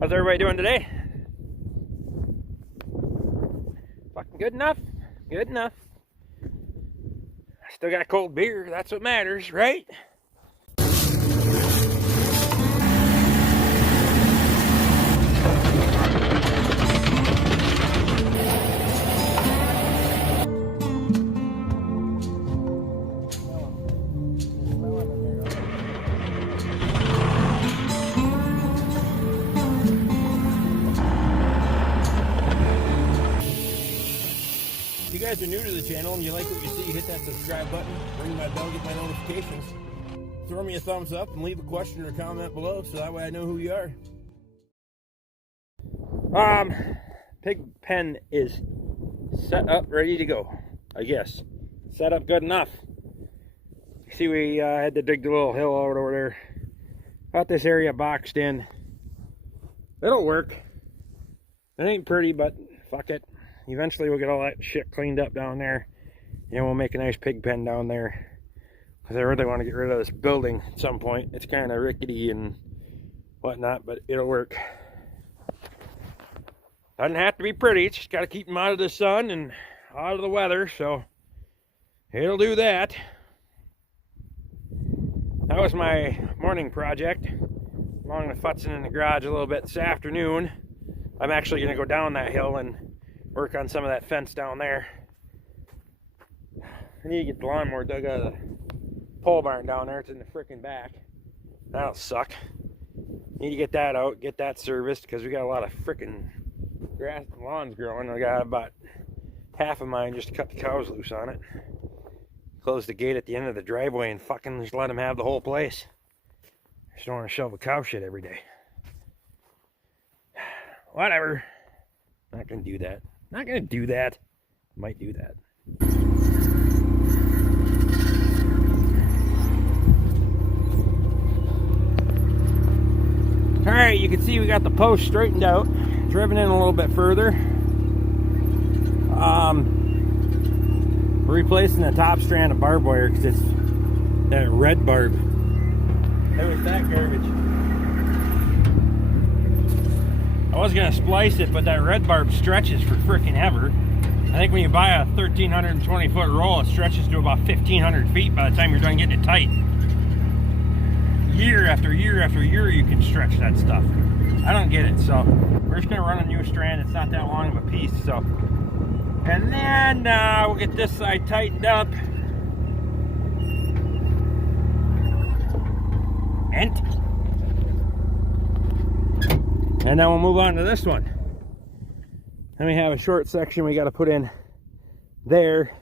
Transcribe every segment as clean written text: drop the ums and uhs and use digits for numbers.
How's everybody doing today? Fucking good enough? Good enough. Still got cold beer, that's what matters, right? If you guys are new to the channel and you like what you see, hit that subscribe button, ring my bell, get my notifications. Throw me a thumbs up and leave a question or comment below so that way I know who you are. Pig pen is set up, ready to go, I guess. Set up good enough. You see, we had to dig the little hill out over there. Got this area boxed in. It'll work. It ain't pretty, but fuck it. Eventually we'll get all that shit cleaned up down there, and we'll make a nice pig pen down there. Because I really want to get rid of this building at some point. It's kind of rickety and whatnot, but it'll work. Doesn't have to be pretty, it's just got to keep them out of the sun and out of the weather, so it'll do that. That was my morning project, along with futzing in the garage a little bit this afternoon. I'm actually going to go down that hill and work on some of that fence down there. I need to get the lawnmower dug out of the pole barn down there. It's in the frickin' back. That'll suck. Need to get that out, get that serviced, because we got a lot of frickin' grass and lawns growing. I got about half of mine just to cut the cows loose on it. Close the gate at the end of the driveway and fucking just let them have the whole place. Just don't want to shovel cow shit every day. Whatever. Not gonna do that. Not gonna do that. Might do that. Alright, you can see we got the post straightened out. Driven in a little bit further. We're replacing the top strand of barbed wire because it's that red barb. That was that garbage. I was gonna splice it, but that red barb stretches for freaking ever. I think when you buy a 1,320 foot roll, it stretches to about 1,500 feet by the time you're done getting it tight. Year after year after year, you can stretch that stuff. I don't get it, so we're just gonna run a new strand. It's not that long of a piece, so. And then we'll get this side tightened up. And then we'll move on to this one. Then we have a short section we got to put in there.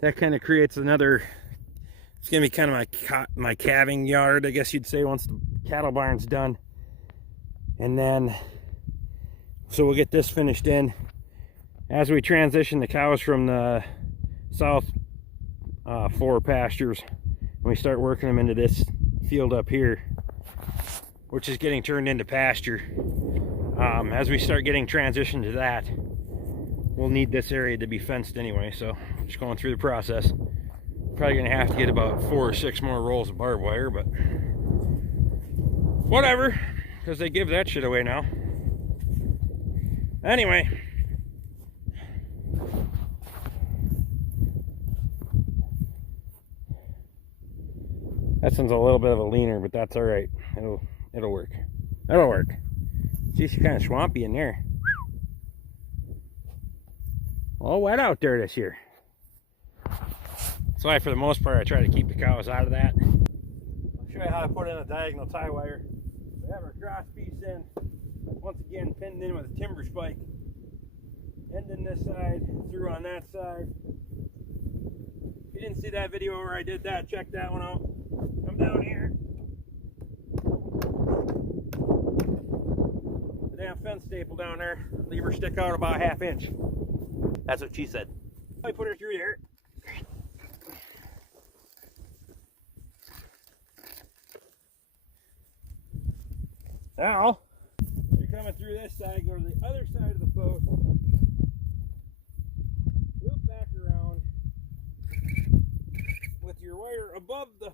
That kind of creates another, it's going to be kind of my calving yard, I guess you'd say, once the cattle barn's done. And then, so we'll get this finished in. As we transition the cows from the south 4 pastures, and we start working them into this field up here, which is getting turned into pasture. As we start getting transitioned to that, we'll need this area to be fenced anyway, so I'm just going through the process. Probably gonna have to get about 4 or 6 more rolls of barbed wire, but whatever, because they give that shit away now. Anyway, that one's a little bit of a leaner, but that's all right. It'll work. That'll work. See, she's kind of swampy in there. All wet out there this year. That's why, for the most part, I try to keep the cows out of that. I'll show you how to put in a diagonal tie wire. We have our cross piece in. Once again, pinned in with a timber spike. End in this side, through on that side. If you didn't see that video where I did that, check that one out. Come down here. The damn fence staple down there. Leave her stick out about 1/2 inch. That's what she said. I put her through there. Now, you're coming through this side, go to the other side of the post. Loop back around with your wire above the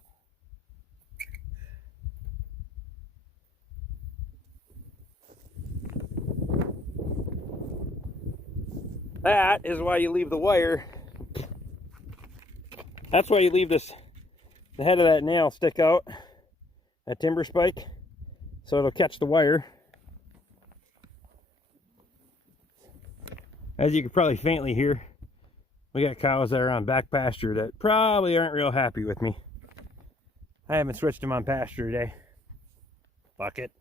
That is why you leave the wire. That's why you leave this, the head of that nail stick out, that timber spike, so it'll catch the wire. As you can probably faintly hear, we got cows that are on back pasture that probably aren't real happy with me. I haven't switched them on pasture today. Fuck it.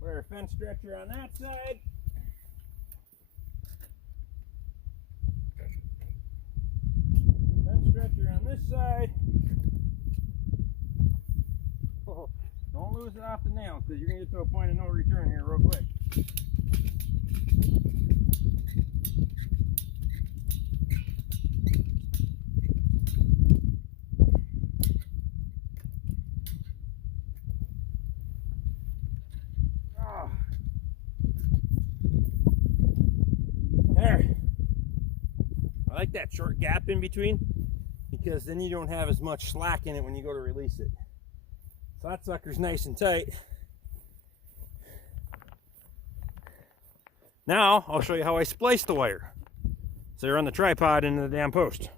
Put our fence stretcher on that side. Fence stretcher on this side. Oh, don't lose it off the nail because you're going to get to a point of no return here real quick. There. I like that short gap in between because then you don't have as much slack in it when you go to release it. So that sucker's nice and tight. Now I'll show you how I splice the wire. So they're on the tripod into the damn post.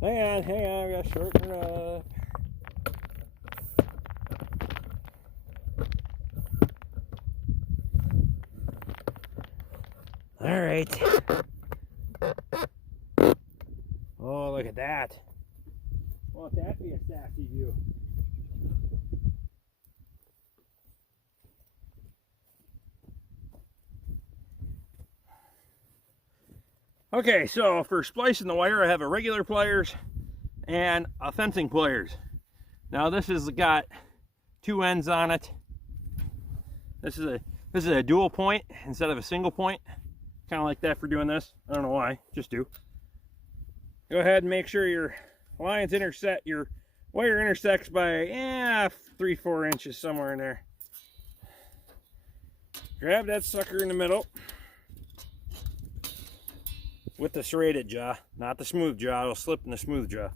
Hang on, I gotta shorten it up. All right. Oh, look at that. Won't that be a sassy view? Okay, so for splicing the wire, I have a regular pliers and a fencing pliers. Now this has got two ends on it. This is a dual point instead of a single point. Kind of like that for doing this. I don't know why, just do. Go ahead and make sure your lines intersect, your wire intersects by 3-4 inches, somewhere in there. Grab that sucker in the middle with the serrated jaw, not the smooth jaw. It'll slip in the smooth jaw.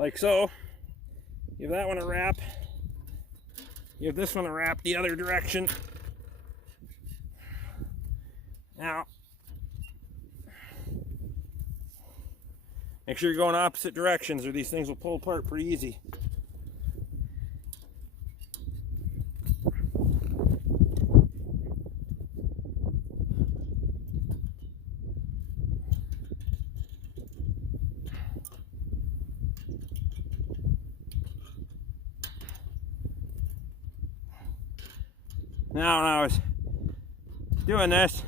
Like so. Give that one a wrap. Give this one a wrap the other direction. Now, make sure you're going opposite directions or these things will pull apart pretty easy. Now, when I was doing this,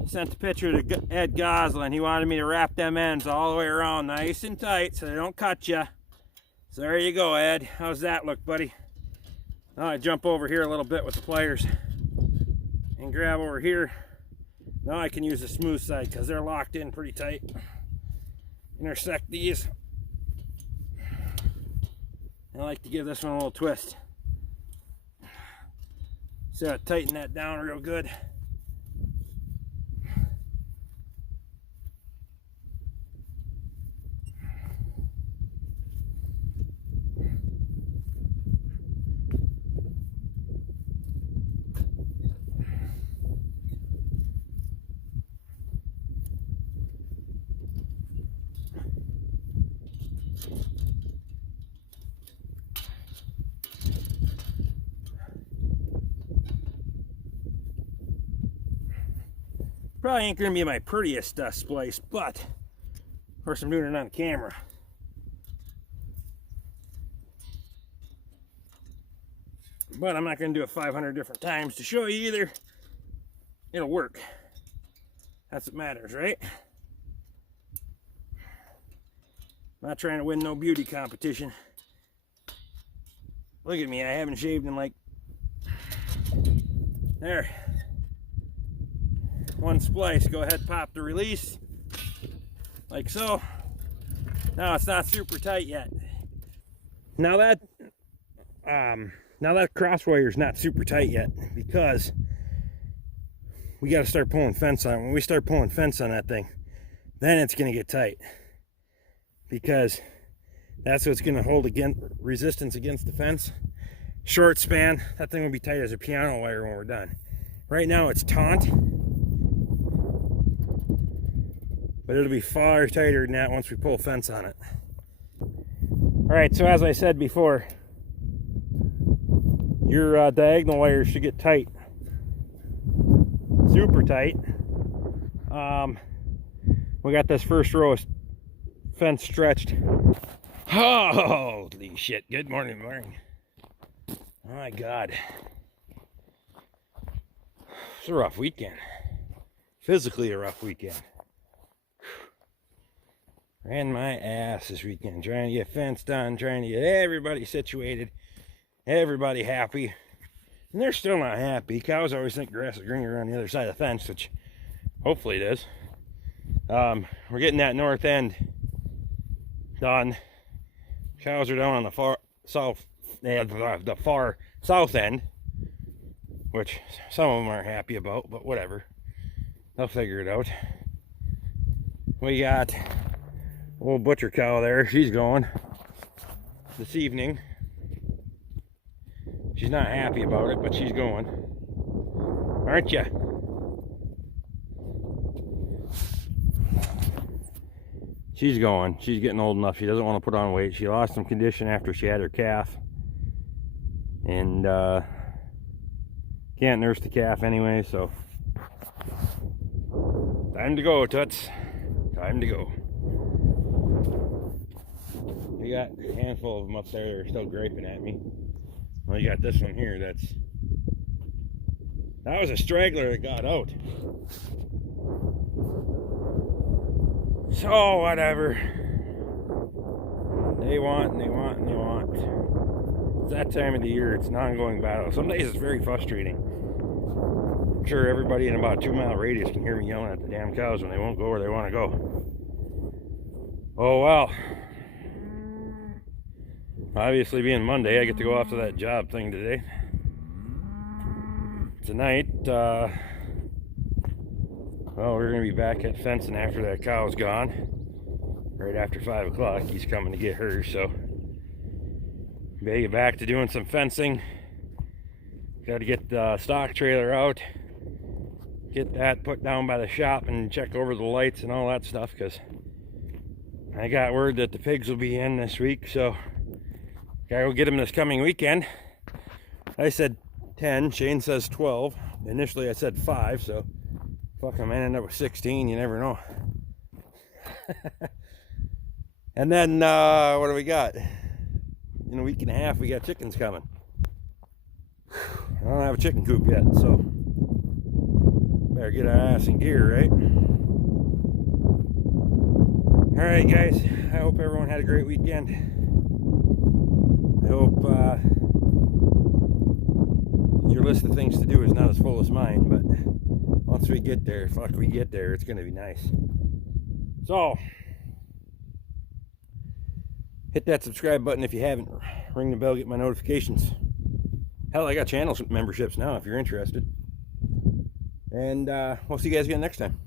I sent the picture to Ed Goslin. He wanted me to wrap them ends all the way around nice and tight so they don't cut you. So there you go, Ed. How's that look, buddy? Now I jump over here a little bit with the pliers and grab over here. Now I can use the smooth side because they're locked in pretty tight. Intersect these. I like to give this one a little twist. So I tighten that down real good. Probably ain't gonna be my prettiest splice, but of course I'm doing it on camera. But I'm not gonna do it 500 different times to show you either. It'll work. That's what matters, right? I'm not trying to win no beauty competition. Look at me, I haven't shaved in like, there. One splice. Go ahead, pop the release. like so. Now it's not super tight yet. Now that cross wire is not super tight yet because we got to start pulling fence on it. When we start pulling fence on that thing, then it's going to get tight, because that's what's going to hold resistance against the fence. Short span, that thing will be tight as a piano wire when we're done. Right now it's taut, but it'll be far tighter than that once we pull fence on it. Alright, so as I said before, your diagonal wires should get tight, super tight. We got this first row of fence stretched. Holy shit, good morning. Oh my God. It's a rough weekend. Physically a rough weekend. Ran my ass this weekend trying to get fence done, trying to get everybody situated, everybody happy. And they're still not happy. Cows always think grass is greener on the other side of the fence, which hopefully it is. We're getting that north end done. Cows are down on the far south, the far south end, which some of them aren't happy about, but whatever. They'll figure it out. We got old butcher cow there. She's going this evening. She's not happy about it, but she's going. Aren't you? She's going. She's getting old enough. She doesn't want to put on weight. She lost some condition after she had her calf. And can't nurse the calf anyway, so time to go, Toots. Time to go. We got a handful of them up there that are still griping at me. Well, you got this one here that was a straggler that got out. So whatever. They want and they want and they want. It's that time of the year. It's an ongoing battle. Some days it's very frustrating. I'm sure everybody in about a 2-mile radius can hear me yelling at the damn cows when they won't go where they want to go. Oh well. Obviously, being Monday, I get to go off to that job thing today. Tonight, well, we're going to be back at fencing after that cow's gone. Right after 5 o'clock, he's coming to get her, so better get back to doing some fencing. Got to get the stock trailer out, get that put down by the shop, and check over the lights and all that stuff, because I got word that the pigs will be in this week, so gotta go get them this coming weekend. I said 10, Shane says 12. Initially I said 5, so fuck, I might end up with 16, you never know. And then what do we got? In a week and a half we got chickens coming. I don't have a chicken coop yet, so better get our ass in gear, right? Alright guys, I hope everyone had a great weekend. I hope your list of things to do is not as full as mine, but once we get there, it's going to be nice. So, hit that subscribe button if you haven't. Ring the bell, get my notifications. Hell, I got channel memberships now if you're interested. And we'll see you guys again next time.